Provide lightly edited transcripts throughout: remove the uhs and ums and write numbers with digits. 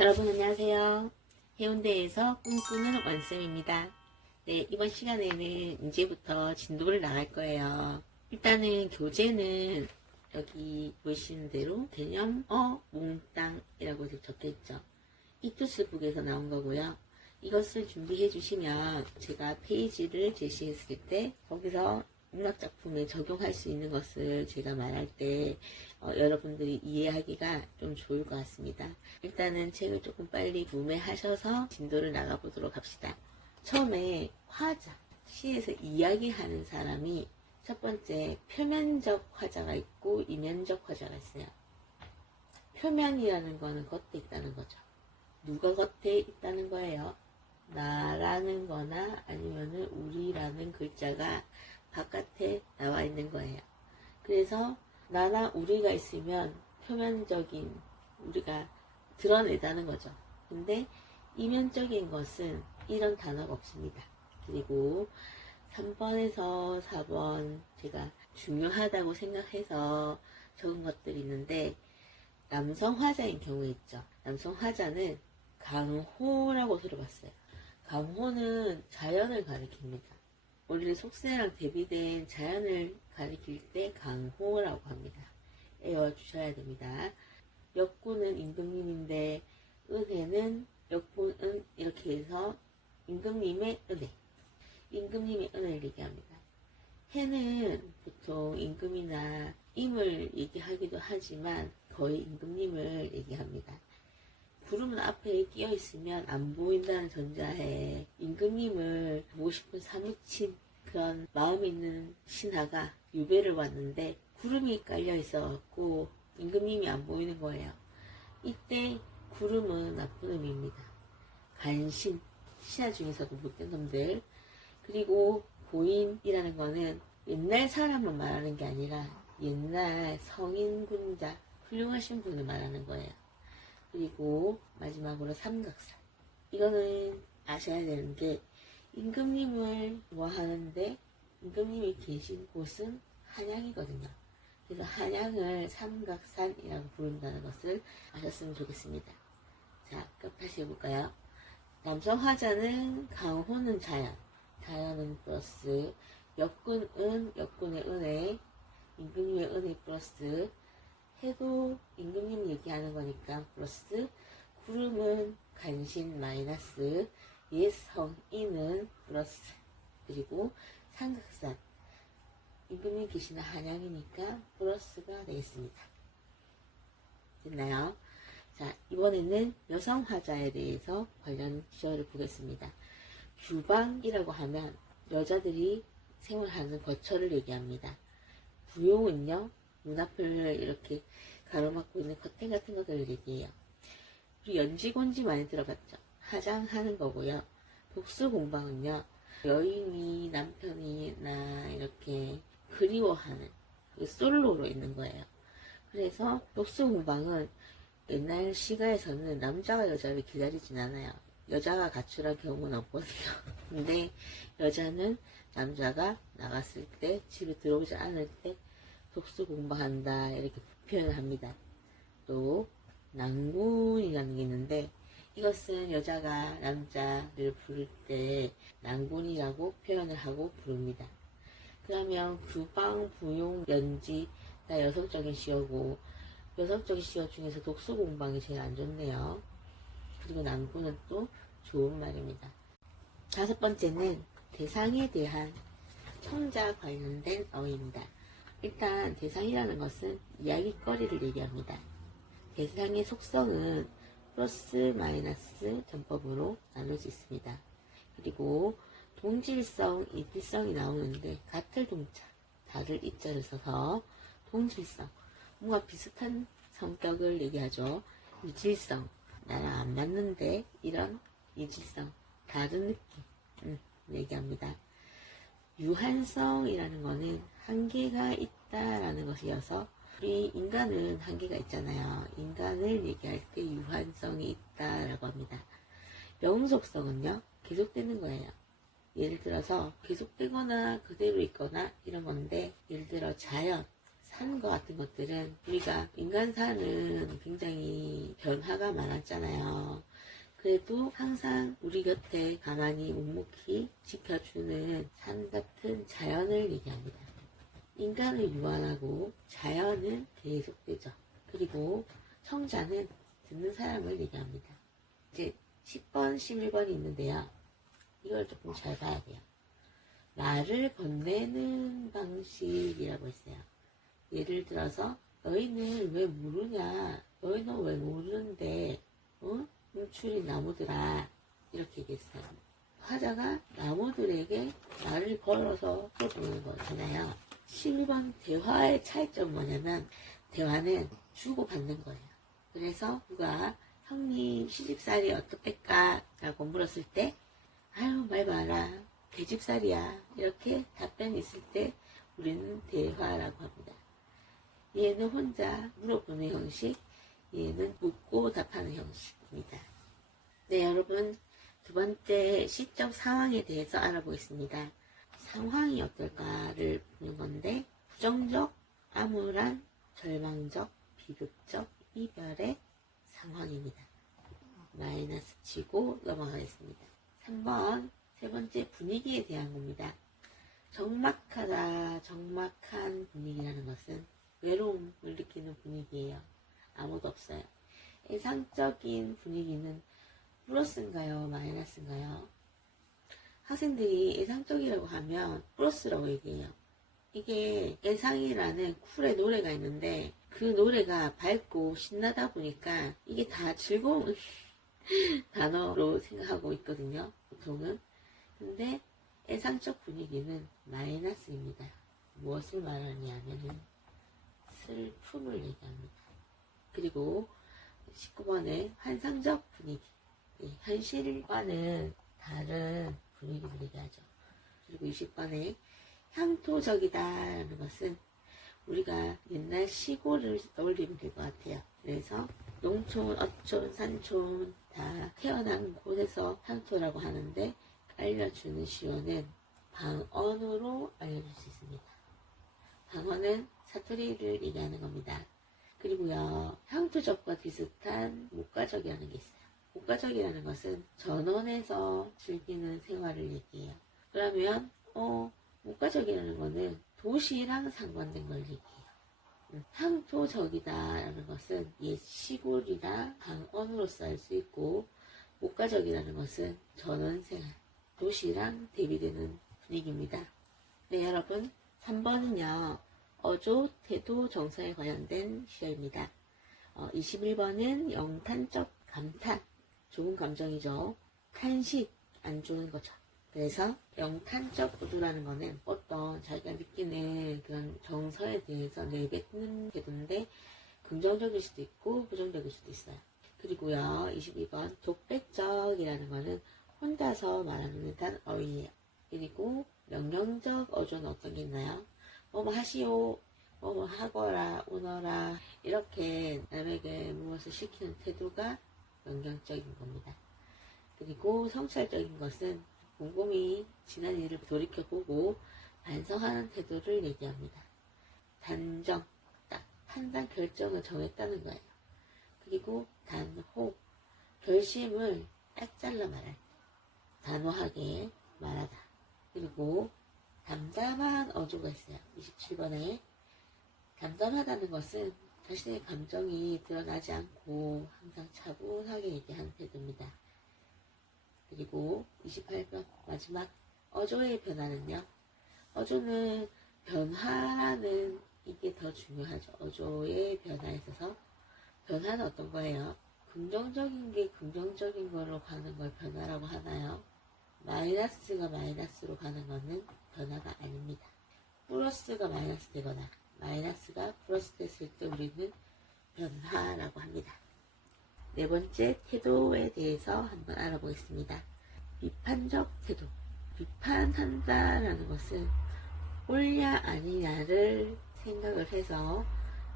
여러분 안녕하세요. 해운대에서 꿈꾸는 원쌤입니다. 네, 이번 시간에는 이제부터 진도를 나갈 거예요. 일단은 교재는 여기 보시는 대로 개념, 몽땅이라고 적혀있죠. 이투스북에서 나온 거고요. 이것을 준비해 주시면 제가 페이지를 제시했을 때 거기서 문학작품에 적용할 수 있는 것을 제가 말할 때 여러분들이 이해하기가 좀 좋을 것 같습니다. 일단은 책을 조금 빨리 구매하셔서 진도를 나가보도록 합시다. 처음에 화자, 시에서 이야기하는 사람이 첫 번째 표면적 화자가 있고 이면적 화자가 있어요. 표면이라는 거는 겉에 있다는 거죠. 누가 겉에 있다는 거예요? 나라는 거나 아니면은 우리라는 글자가 바깥에 나와 있는 거예요. 그래서 나나 우리가 있으면 표면적인 우리가 드러내다는 거죠. 근데 이면적인 것은 이런 단어가 없습니다. 그리고 3번에서 4번 제가 중요하다고 생각해서 적은 것들이 있는데 남성 화자인 경우에 있죠. 남성 화자는 강호라고 들어봤어요. 강호는 자연을 가리킵니다. 원래 속세랑 대비된 자연을 가리킬 때 강호라고 합니다. 외워주셔야 됩니다. 역군은 임금님인데 은혜는 역군은 이렇게 해서 임금님의 은혜, 임금님의 은혜를 얘기합니다. 해는 보통 임금이나 임을 얘기하기도 하지만 거의 임금님을 얘기합니다. 구름은 앞에 끼어 있으면 안 보인다는 전자에 임금님을 보고 싶은 사무친 그런 마음이 있는 신하가 유배를 왔는데 구름이 깔려 있어갖고 임금님이 안 보이는 거예요. 이때 구름은 나쁜 의미입니다. 간신, 신하 중에서도 못된 놈들. 그리고 고인이라는 거는 옛날 사람을 말하는 게 아니라 옛날 성인군자, 훌륭하신 분을 말하는 거예요. 그리고 마지막으로 삼각산. 이거는 아셔야 되는 게 임금님을 좋아하는데 임금님이 계신 곳은 한양이거든요. 그래서 한양을 삼각산이라고 부른다는 것을 아셨으면 좋겠습니다. 자, 그럼 다시 해볼까요? 남성 화자는 강호는 자연, 자연은 플러스 역군은 역군의 은혜, 임금님의 은혜 플러스 해도 임금님 얘기하는 거니까 플러스 구름은 간신 마이너스 옛 성인은 플러스 그리고 삼각산 임금님 계시는 한양이니까 플러스가 되겠습니다. 됐나요? 자, 이번에는 여성 화자에 대해서 관련 지어를 보겠습니다. 규방이라고 하면 여자들이 생활하는 거처를 얘기합니다. 부용은요, 눈앞을 이렇게 가로막고 있는 커튼 같은 것들을 얘기해요. 우리 연지곤지 많이 들어봤죠? 화장하는 거고요. 독수공방은요, 여인이 남편이나 이렇게 그리워하는 그 솔로로 있는 거예요. 그래서 독수공방은 옛날 시가에서는 남자가 여자를 기다리진 않아요. 여자가 가출할 경우는 없거든요. 근데 여자는 남자가 나갔을 때 집에 들어오지 않을 때 독수공방한다 이렇게 표현을 합니다. 또 낭군이라는 게 있는데 이것은 여자가 남자를 부를 때 낭군이라고 표현을 하고 부릅니다. 그러면 규방, 부용, 연지 다 여성적인 시어고 여성적인 시어 중에서 독수공방이 제일 안 좋네요. 그리고 낭군은 또 좋은 말입니다. 다섯 번째는 대상에 대한 청자 관련된 어휘입니다. 일단 대상이라는 것은 이야기거리를 얘기합니다. 대상의 속성은 플러스 마이너스 전법으로 나눌 수 있습니다. 그리고 동질성, 이질성이 나오는데 같을 동자, 다를 이자를 써서 동질성, 뭔가 비슷한 성격을 얘기하죠. 이질성, 나랑 안 맞는데 이런 이질성, 다른 느낌 얘기합니다. 유한성이라는 거는 한계가 있다라는 것이어서 우리 인간은 한계가 있잖아요. 인간을 얘기할 때 유한성이 있다라고 합니다. 영속성은요, 계속되는 거예요. 예를 들어서 계속되거나 그대로 있거나 이런 건데 예를 들어 자연, 산과 같은 것들은 우리가 인간사는 굉장히 변화가 많았잖아요. 그래도 항상 우리 곁에 가만히 묵묵히 지켜주는 산 같은 자연을 얘기합니다. 인간은 유한하고 자연은 계속되죠. 그리고 청자는 듣는 사람을 얘기합니다. 이제 10번, 11번이 있는데요. 이걸 조금 잘 봐야 돼요. 말을 건네는 방식이라고 했어요. 예를 들어서 너희는 왜 모르냐? 너희는 왜 모르는데 움츠린 나무들아, 이렇게 얘기했어요. 화자가 나무들에게 말을 걸어서 풀어주는 거잖아요. 11번 대화의 차이점은 뭐냐면 대화는 주고받는 거예요. 그래서 누가 형님 시집살이 어떻겠까? 라고 물었을 때 아유 말 마라 계집살이야, 이렇게 답변이 있을 때 우리는 대화라고 합니다. 얘는 혼자 물어보는 형식, 얘는 묻고 답하는 형식입니다. 네, 여러분, 두 번째 시적 상황에 대해서 알아보겠습니다. 상황이 어떨까를 보는 건데, 부정적, 암울한, 절망적, 비극적, 이별의 상황입니다. 마이너스 치고 넘어가겠습니다. 3번, 세 번째 분위기에 대한 겁니다. 적막하다, 적막한 분위기라는 것은 외로움을 느끼는 분위기예요. 아무도 없어요. 예상적인 분위기는 플러스인가요? 마이너스인가요? 학생들이 예상적이라고 하면 플러스라고 얘기해요. 이게 예상이라는 쿨의 노래가 있는데 그 노래가 밝고 신나다 보니까 이게 다 즐거운 단어로 생각하고 있거든요. 보통은. 근데 예상적 분위기는 마이너스입니다. 무엇을 말하냐면은 슬픔을 얘기합니다. 그리고 19번에 환상적 분위기, 현실과는 다른 분위기를 얘기하죠. 그리고 20번에 향토적이다라는 것은 우리가 옛날 시골을 떠올리면 될 것 같아요. 그래서 농촌, 어촌, 산촌 다 태어난 곳에서 향토라고 하는데 알려주는 시어는 방언으로 알려줄 수 있습니다. 방언은 사투리를 얘기하는 겁니다. 그리고요, 향토적과 비슷한 목가적이라는 게 있어요. 목가적이라는 것은 전원에서 즐기는 생활을 얘기해요. 그러면 목가적이라는 거는 도시랑 상관된 걸 얘기해요. 향토적이다라는 것은 옛 시골이라 방언으로서 알 수 있고, 목가적이라는 것은 전원생활, 도시랑 대비되는 분위기입니다. 네, 여러분, 3번은요, 어조, 태도, 정서에 관련된 시어입니다. 21번은 영탄적 감탄, 좋은 감정이죠. 탄식, 안 좋은 거죠. 그래서 영탄적 어조라는 거는 어떤 자기가 느끼는 그런 정서에 대해서 내뱉는 태도인데 긍정적일 수도 있고 부정적일 수도 있어요. 그리고요, 22번 독백적이라는 거는 혼자서 말하는 듯한 어휘예요. 그리고 명령적 어조는 어떤 게 있나요? 뭐뭐 하시오, 뭐뭐 하거라, 오너라, 이렇게 남에게 무엇을 시키는 태도가 명령적인 겁니다. 그리고 성찰적인 것은 곰곰이 지난 일을 돌이켜보고 반성하는 태도를 얘기합니다. 단정, 딱 판단, 결정을 정했다는 거예요. 그리고 단호, 결심을 딱 잘라 말할 때, 단호하게 말하다. 그리고 담담한 어조가 있어요. 27번에 담담하다는 것은 자신의 감정이 드러나지 않고 항상 차분하게 얘기하는 태도입니다. 그리고 28번 마지막 어조의 변화는요. 어조는 변화라는 이게 더 중요하죠. 어조의 변화에 있어서 변화는 어떤 거예요? 긍정적인 게 긍정적인 거로 가는 걸 변화라고 하나요? 마이너스가 마이너스로 가는 거는 변화가 아닙니다. 플러스가 마이너스 되거나 마이너스가 플러스 됐을 때 우리는 변화라고 합니다. 네 번째, 태도에 대해서 한번 알아보겠습니다. 비판적 태도. 비판한다라는 것은 옳냐 아니냐를 생각을 해서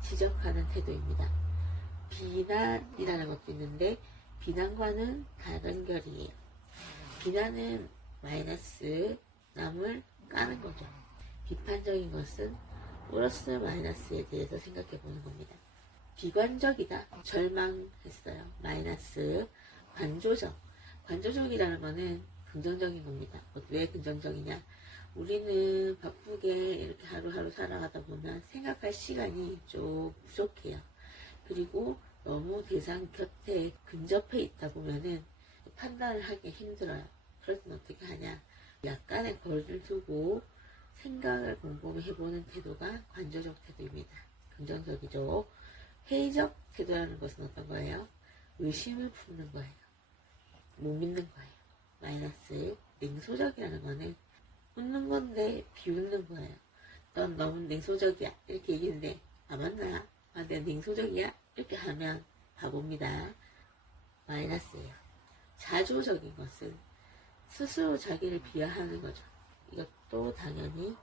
지적하는 태도입니다. 비난이라는 것도 있는데 비난과는 다른 결이에요. 비난은 마이너스, 남을 까는 거죠. 비판적인 것은 플러스 마이너스에 대해서 생각해 보는 겁니다. 비관적이다, 절망했어요. 마이너스. 관조적. 관조적이라는 거는 긍정적인 겁니다. 왜 긍정적이냐? 우리는 바쁘게 이렇게 하루하루 살아가다 보면 생각할 시간이 좀 부족해요. 그리고 너무 대상 곁에 근접해 있다 보면은 판단을 하기 힘들어요. 그럴 땐 어떻게 하냐? 약간의 거리를 두고 생각을 곰곰이 해보는 태도가 관조적 태도입니다. 긍정적이죠. 회의적 태도라는 것은 어떤 거예요? 의심을 품는 거예요. 못 믿는 거예요. 마이너스. 냉소적이라는 거는 웃는 건데 비웃는 거예요. 넌 너무 냉소적이야. 이렇게 얘기했는데, 아, 맞나? 아, 내가 냉소적이야? 이렇게 하면 바보입니다. 마이너스예요. 자조적인 것은 스스로 자기를 비하하는 거죠. 이것도 당연히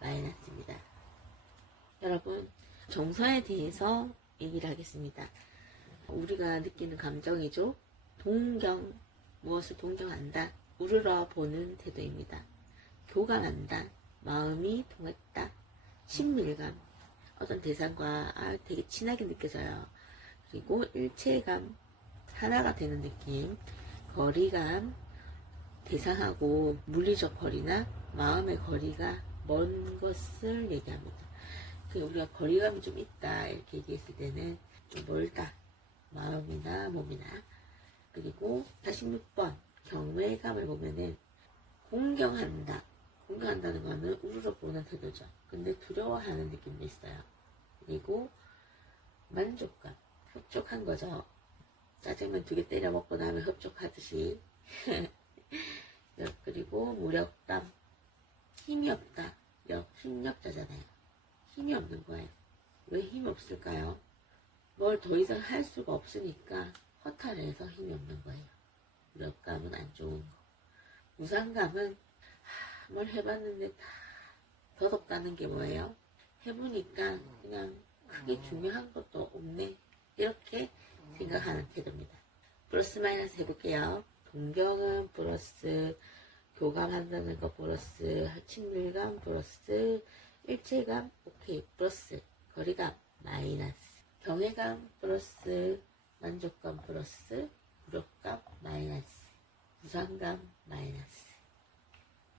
마이너스입니다. 여러분, 정서에 대해서 얘기를 하겠습니다. 우리가 느끼는 감정이죠. 동경, 무엇을 동경한다? 우러러 보는 태도입니다. 교감한다. 마음이 통했다. 친밀감. 어떤 대상과 되게 친하게 느껴져요. 그리고 일체감. 하나가 되는 느낌. 거리감. 대상하고 물리적 거리나 마음의 거리가 먼 것을 얘기합니다. 우리가 거리감이 좀 있다 이렇게 얘기했을 때는 좀 멀다. 마음이나 몸이나. 그리고 46번 경외감을 보면은 공경한다. 공경한다는 거는 우러러 보는 태도죠. 근데 두려워하는 느낌도 있어요. 그리고 만족감. 흡족한 거죠. 짜장면 2개 때려 먹고 나면 흡족하듯이. 그리고 무력감. 힘이 없다. 힘력자잖아요. 힘이 없는 거예요. 왜 힘이 없을까요? 뭘 더 이상 할 수가 없으니까 허탈해서 힘이 없는 거예요. 무력감은 안 좋은 거. 무상감은 뭘 해봤는데 다 더덥다는 게 뭐예요? 해보니까 그냥 크게 중요한 것도 없네. 이렇게 생각하는 태도입니다. 플러스 마이너스 해볼게요. 동경은 플러스, 교감한다는 거 플러스, 친밀감 플러스, 일체감 오케이 플러스, 거리감 마이너스, 경외감 플러스, 만족감 플러스, 무력감 마이너스, 무상감 마이너스.